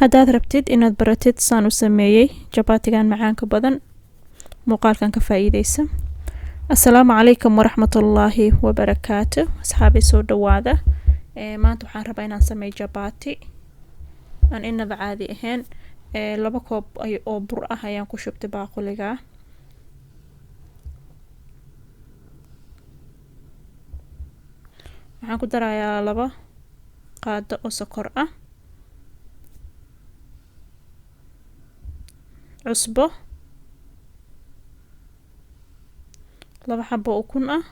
haddaad rabtid inaad baratid saan u sameeyey jabaatigan macaanka badan muuqaalkan ka faa'iideysa. assalaamu calaykum waraxmatullaahi wabarakaatu. asxaabi soo dhawaada. maanta waxaan rabaa inaan sameeyo jabaati aan inaba caadi ahayn. 2 koob oo bur ah ayaan ku shubtay baaquliga. waxaan ku darayaa 2 qaado oo sokor ah, cusbo, 2 xabo ukun ah,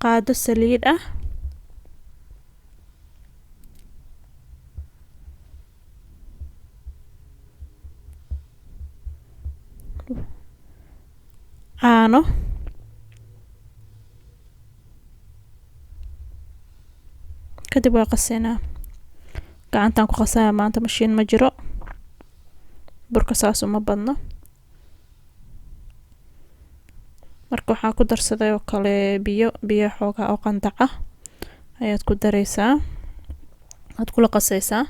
qaado saliid ah, caano, kadib waa qasinaa. gacantaan ku qasaya maanta, mashiin ma jiro, burka saas uma badno. marka waxaan ku darsaday oo kale biyo xoogaa oo qandac ah ayaad ku dareysaa, aad kula qasaysaa.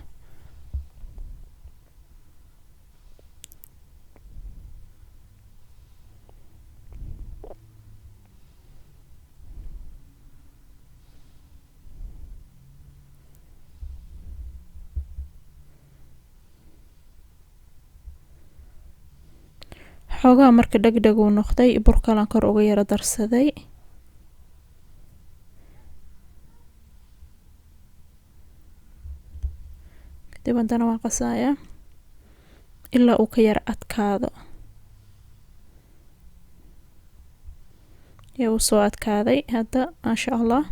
xoogaa marka dhagdhag uu noqday, burkalan kor uga yara darsaday. kadib haddana waan qasayaa ilaa uu ka yara adkaado. uu soo adkaaday hadda, maasha allah.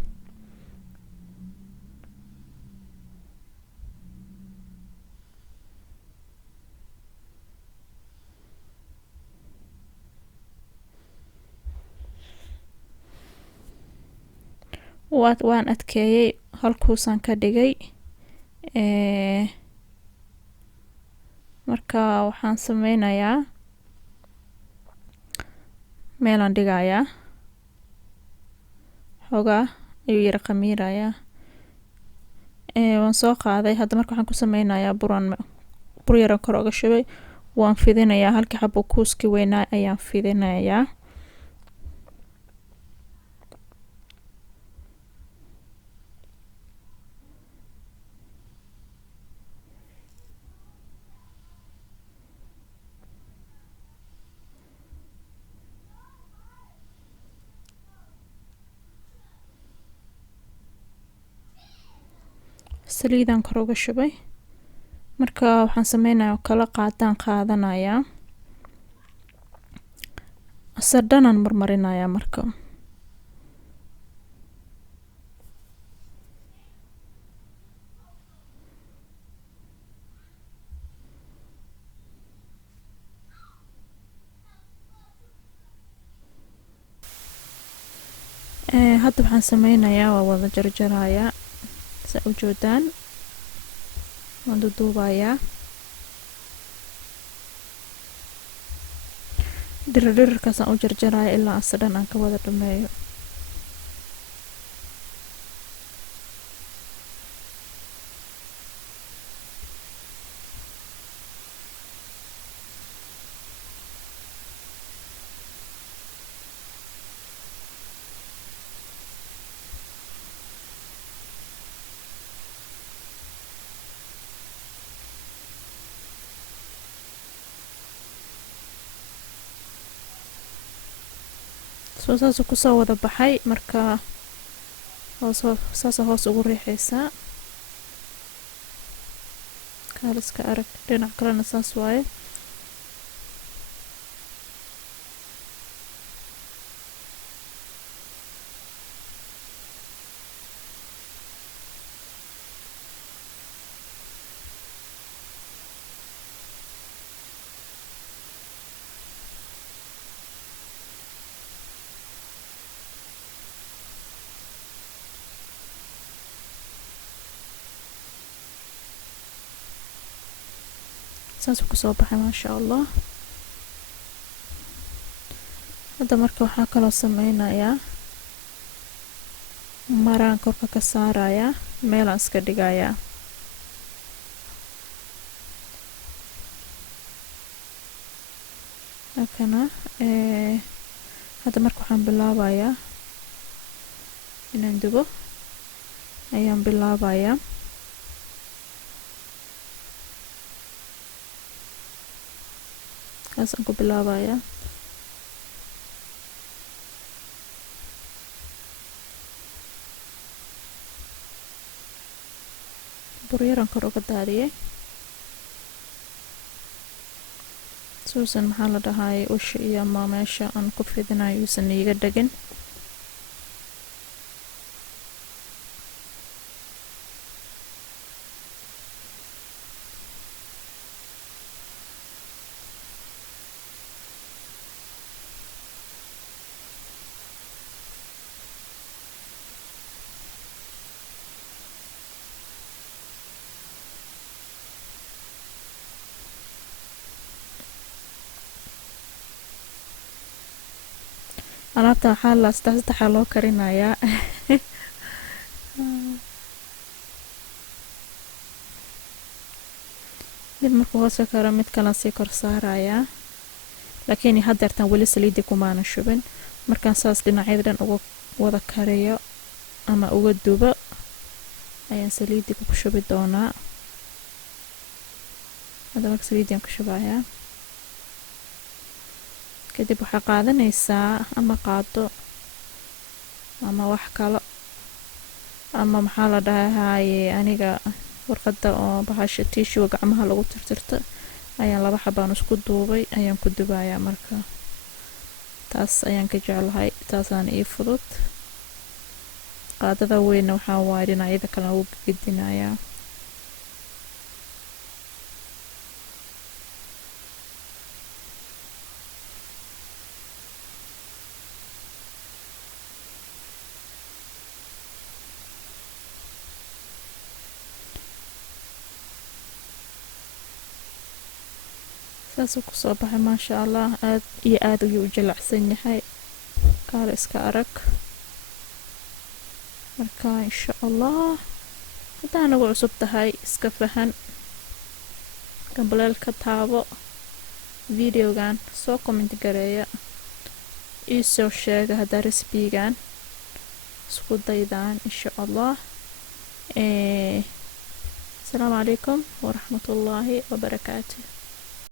waan adkeeyey, halkuusaan ka dhigay. marka waxaan sameynayaa meelaan dhigayaa, xoogaa ayuu yara qamiirayaa. waan soo qaaday hadda. marka waxaan ku sameynayaa bur yaran kor oga shubay, waan fidinayaa. halkii xabo kuuski weynaa ayaan fidinayaa. saliidaan kor uga shubay. marka waxaan sameynayaa oo kala qaadaan qaadanayaa, sardhanaan marmarinayaa. marka hadda waxaan sameynayaa, waa wada jarjarayaa saa u joodaan. waan duuduubayaa dhirirkaasaan u jarjaraya ilaa asadhan aan ka wada dhameeyo. saas kusoo wada baxay. marka saasa hoos ugu riixaysaa. kaaliska arag, dhinac kalena saas waaye. saas kusoo baxay, maasha allah. hadda marka waxaa kaloo sameynayaa maraan korka ka saarayaa, meelaan iska dhigayaa. Halkana hadda marka waxaan bilaabayaa inaan dubo ayaan bilaabayaa. kaasaan ku bilaabayaa. buryaran kor uga daadiyay suusan maxaa la dhahay usha iyo ama meesha aan ku fidinayo uusan iiga dhagin. alaabta waxaa la saddex loo karinayaa. mid markuu hoos ka karo mid kale sii kor saarayaa, laakiin haddeertan weli saliidii kumaanan shubin. markaan saas dhinacyada dhan uga wada kariyo ama uga dubo ayaan saliidii ku shubi doonaa. hadda marka saliidiyaan ku shubayaa, kadib waxaa qaadanaysaa ama qaado ama wax kale ama maxaa la dhahaye aniga warqada oo bahasha tissue gacmaha lagu tirtirto ayaan 2 xabaan isku duubay ayaan ku dubayaa. marka taas ayaan ka jeclahay, taasaan ii fudud. qaadada weyn waxaa waaye dhinacyada kale ugu gedinayaa. saasuu kusoo baxay maasha allah, aad iyo aad ayuu u jilacsan yahay. kaale iska arag. marka insha allah haddaa nagu cusub tahay iska fahan, gambaleel ka taabo, videogan soo comment gareeya, iisoo sheega haddaa recipe-gan isku daydaan insha allah. asalaamu calaykum waraxmatullaahi wabarakaatu.